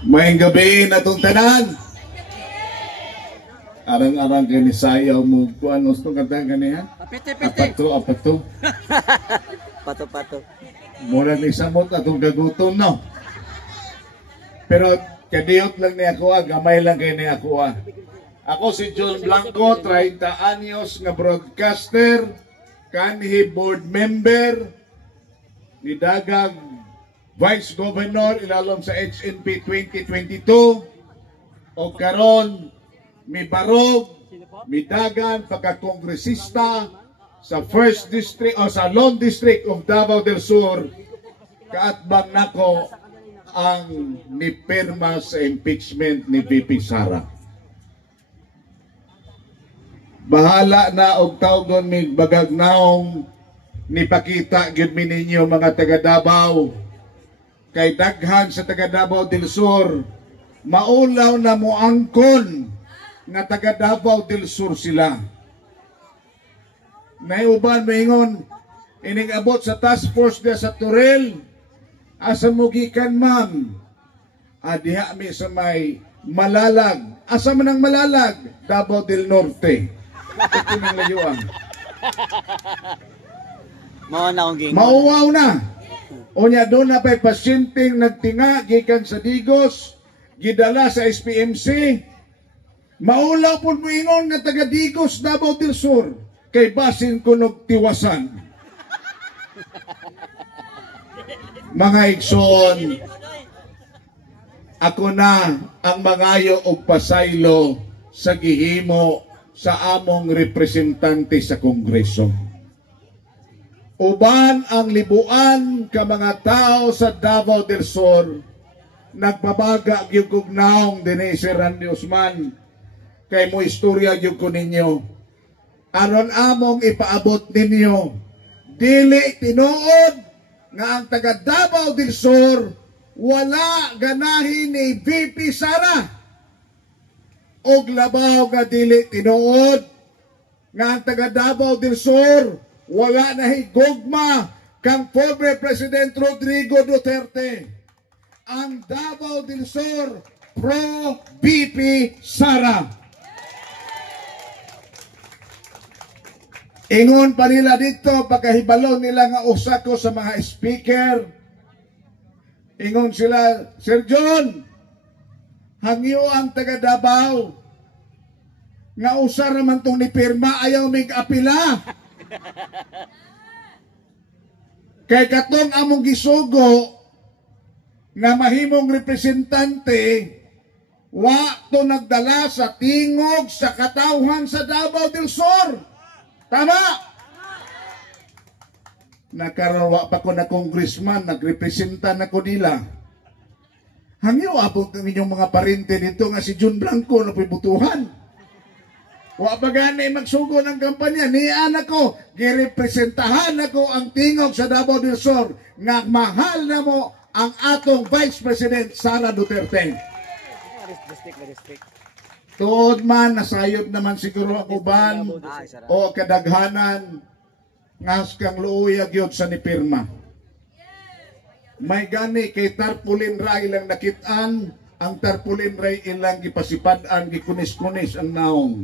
Maayong gabi na itong tanan. Arang-arang kani sayaw mo kuan gusto kanta kaniya. Apato. Pato. Mura ni samot atong gagutom no. Pero kadiyot lang ni ako, gamay lang kay ni ako. Ako si John Blanco, 30 anyos nga broadcaster, kanhi board member ni Dagang Vice Governor ilalom sa HNP 2022 o karon mi barog mi dagan pagka-kongresista sa 1st District o sa Lone District of Davao del Sur kaatbang nako ang nipirma sa impeachment ni VP Sara. Bahala na og tawgon mi bagagnaong nipakita gyud mi ninyo mga taga Davao kay daghan sa taga Davao del Sur maulaw na moangkon nga taga Davao del Sur sila. Naiuban maingon ining abot sa task force dia sa Turel asa mo gikan ma'am? Diha mi sa may Malalag. Asa man ang Malalag? Davao del Norte. Ito nang layuan. Mauwaw na. Unya doon na pa'y pasyenteng nagtinga gikan sa Digos, gidala sa SPMC. Maulaw po moingon nga taga Digos, Davao del Sur, kay basin kunog tiwasan. Mga igsoon, ako na ang mangayo og pasaylo sa gihimo sa among representante sa Kongreso. Uban ang libuan ka mga tao sa Davao del Sur nagbabaga gyud kog naong dinhi si Randy Usman kay mo istorya gyud ko ninyo aron among ipaabot ninyo dili tinuod nga ang taga Davao del Sur wala ganahin ni VP Sara og labaw nga dili tinuod nga ang taga Davao del Sur wala na higugma kang former President Rodrigo Duterte. Ang Davao del Sur pro VP Sara. Ingon pa nila dito pagkahibalo nila nga usa ko sa mga speaker. Ingon sila, Sir John, hangyo ang taga Davao nga usa raman tong ni pirma ayaw mig apila. Kay katong among gisugo nga mahimong representante wa to nagdala sa tingog sa katawhan sa Davao del Sur. Tama? Nakarawa pa ko na congressman, nagrepresenta na ko nila. Hangyo abot ng inyong mga parente dito nga si John Blanco na pibutuhan. Wa ba gani magsugo ng kampanya ni anak ko girepresentahan ako ang tingog sa Davao del Sur nga mahal na mo ang atong Vice President Sara Duterte. Tuod man nasayod naman siguro ako ban o kadaghanan ngas kang luoy gyud sa nipirma. May gani kay tarpulin ra ilang nakitaan ang tarpulin ra ilang gipasipadan gikunis-kunis ang naong.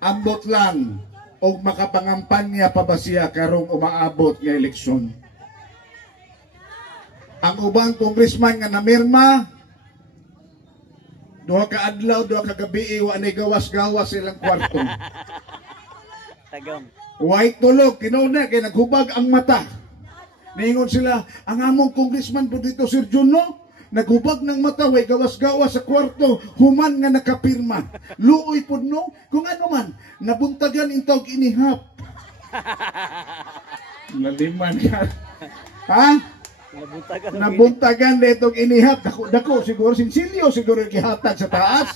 Ambot lang o makapangampanya pa ba siya karong umaabot nga eleksyon. Ang ubang congressman nga namirma, duha ka adlaw, duha ka gabi, wa nay gawas-gawas silang kwarto. White tulog, kinuna, kay naghubag ang mata. Ningon sila, ang among congressman po dito, Sir John, no? Naghubag ng mata, way gawas-gawas sa kwarto, human nga nakapirma. Luoy po no, kung ano man, nabuntagan intawag inihap. Naliman ka. Ha? Nabuntagan ditong inihap. Dako, siguro sinsilyo, siguro kihatag sa taas.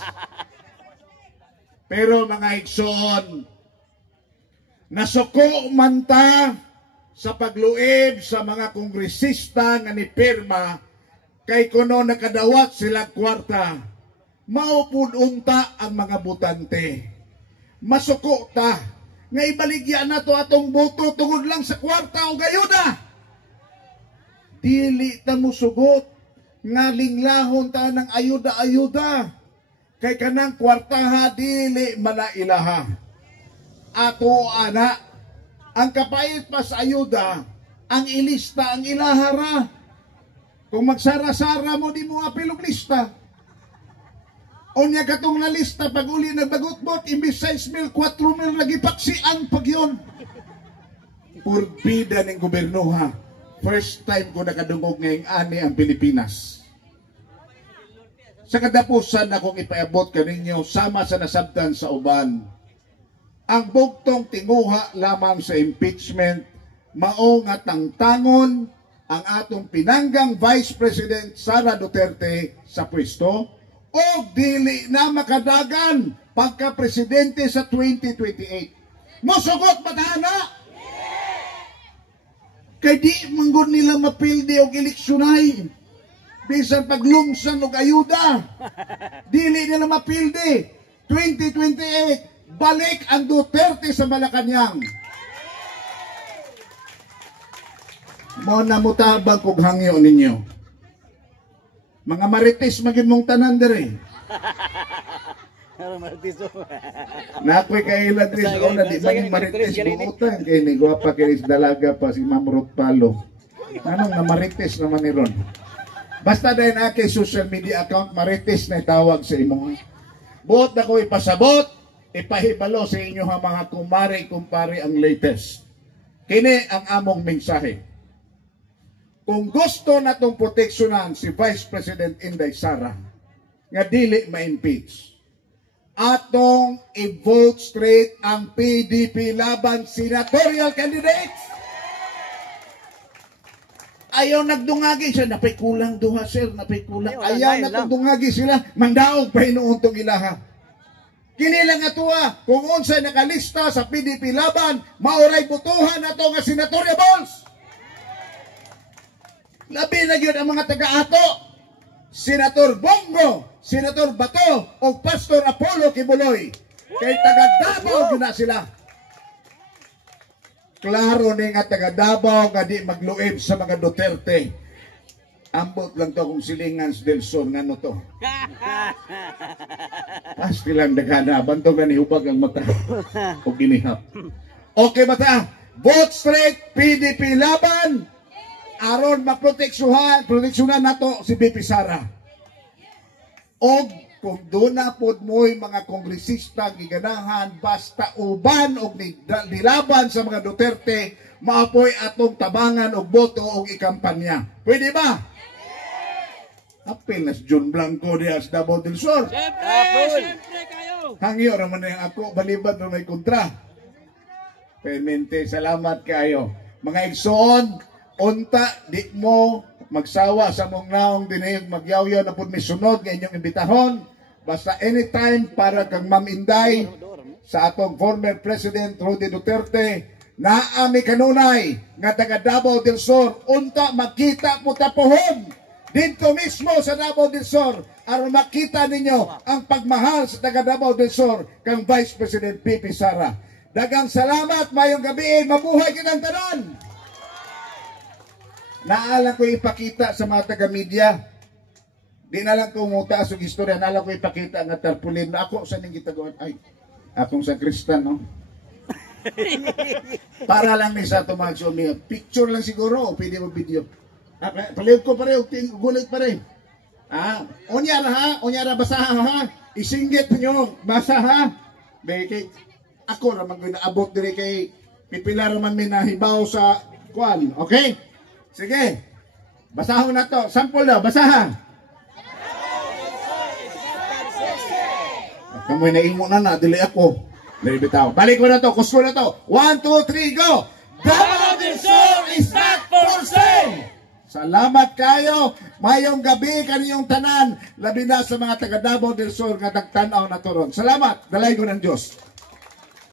Pero mga igsoon, nasuko man ta sa pagluib sa mga kongresista nga ni pirma kay kuno nakadawat sila kwarta, maupod unta ang mga butante. Masuko ta, nga ibaligya na to atong boto tungod lang sa kwarta o gayuda. Dili ta mo sugot nga linglahon ta ng ayuda-ayuda kay kanang kwartaha dili malailaha. Ato ana ang kapait pa sa ayuda ang ilista ang ilahara. Kung magsara-sara mo di mo apilog lista. Onya katong na lista pag uli nagbagot-bot imbis 6,000 4,000 lagi paksian pag yun. Purbida ng gobyerno ha. First time ko nakadungog ngayong ani ang Pilipinas. Sa kadapusan akong ipaabot kaninyo sama sa nasabtan sa uban. Ang bugtong tinguha lamang sa impeachment mao nga tangtangon ang atong pinanggang Vice President Sara Duterte sa pwesto o dili na makadagan pagka-presidente sa 2028. Mosugot matana! Kaya di manggod nila mapildi o eleksyonahin. Bisan paglumsan o ayuda. Dili nila mapildi. 2028, balik ang Duterte sa Malacanang. Mo na mutabang kog hangyo ninyo. Mga marites maging mong tanan dere. Nakoy kailan rin sa una di maging marites buutan kay ni guwapa kay dalaga pa si Ma'am Ruth Palo. Anong na marites naman ni ron? Basta dahil na kay social media account marites na itawag sa imo. Buot na ko ipasabot, ipahibalo sa inyo ha mga kumare-kumpare ang latest. Kini ang among mensahe. Kung gusto natong proteksyonan si Vice President Inday Sara nga dili ma-impeach, atong i-vote straight ang PDP laban senatorial candidates. Ayaw nagdungagi siya, napay kulang duha sir, napay kulang. Ayaw nagdungagi sila, mandaog pa hinuon tong ilaha. Kinilang atuwa, kung unsay nakalista sa PDP laban, mauray butuhan nato nga senatorial balls. Labi na yun ang mga taga-ato, Senator Bongo, Senator Bato, o Pastor Apollo Kibuloy. Kay taga-Davao na sila. Klaro ni nga taga-Davao nga di magluib sa mga Duterte. Ambot lang to kung silingan sa Del Sur nga no to. Pasti lang nagana, bantog na nihubag ang mata o ginihap. Okay mata, vote straight, PDP laban, aron maproteksyonan nato si BP Sara. Og kung doon na po mo'y mga kongresista giganahan basta uban o nilaban sa mga Duterte, maapoy atong tabangan og boto og ikampanya. Pwede ba? Apil na si John Blanco diya sa Davao del Sur. Siyempre kayo. Hangyo naman na ako, balibad na may kontra. Permente, salamat kayo. Mga igsoon, unta, di mo magsawa sa mong naong dinayog magyawyaw na po may sunod ng inyong imbitahon. Basta anytime para kang Ma'am Inday sa atong former President Rudy Duterte na ami kanunay nga taga Davao del Sur, unta makita mo tapuhon dito mismo sa Davao del Sur aron makita ninyo ang pagmahal sa taga Davao del Sur kang Vice President BP Sara. Dagang salamat, mayong gabi, mabuhay kitang tanan. Naalang ko ipakita sa mga taga-media. Di na lang kung mutaas ang istorya, naalang ko ipakita ang tarpulin na ako sa ning gitagawan. Ay, akong sa Kristan, no? Para lang ni sa tumagso niya. Picture lang siguro o pwede mo video. Palihog ko pare, gulit pare. Unyara ha, unyara basaha ha. Isinggit nyo, basa ha. Kay ako naman ko naabot dire kay pipila naman may nahibaw sa kwan. Okay? Sige. Basahon na to. Sample daw, basaha. Kamoy na imo na, dili ako. Dili bitaw. Balik ko na to, kusko na to. 1, 2, 3, go! Davao del Sur is not for sale! Salamat kayo. Mayong gabi kaniyong tanan. Labi na sa mga taga Davao del Sur nga nagtanaw na turon. Salamat. Dalay ko ng Diyos.